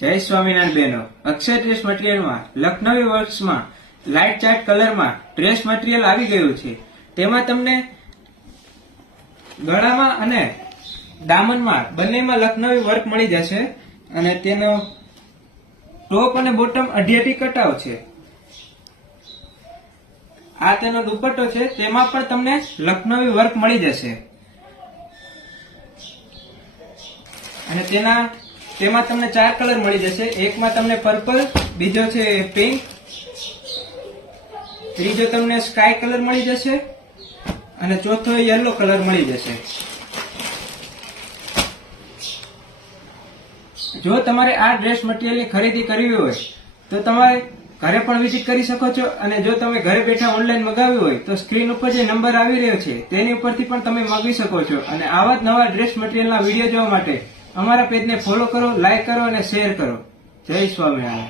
જય સ્વામિનારાયણ બહેનો, અક્ષય ડ્રેસ મટીરિયલમાં લખનવી વર્ક્સમાં લાઇટ ચાર્ટ કલરમાં ડ્રેસ મટીરિયલ આવી ગયું છે. તેમાં તમને ગળામાં અને દામનમાં બંનેમાં લખનવી વર્ક મળી જશે અને તેનો ટોપ અને બોટમ અઢી કટાવ છે. આ તેનો દુપટ્ટો છે, તેમાં પણ તમને લખનવી વર્ક મળી જશે અને તેમાં તમને 4 કલર મળી જશે. એકમાં તમને પર્પલ, બીજો છે પિંક, ત્રીજો તમને સ્કાય કલર મળી જશે અને ચોથો યલો કલર મળી જશે. જો તમારે આ ડ્રેસ મટીરિયલની ખરીદી કરવી હોય તો તમારે ઘરે પણ વિઝિટ કરી શકો છો અને જો તમે ઘરે બેઠા ઓનલાઈન મગાવ્યું હોય તો સ્ક્રીન ઉપર જે નંબર આવી રહ્યો છે તેની ઉપરથી પણ તમે મગાવી શકો છો. અને આવા જ નવા ડ્રેસ મટીરિયલના વિડીયો જોવા માટે અમારા પેજને ફોલો કરો, લાઈક કરો અને શેર કરો. જય સ્વામિનારાયણ.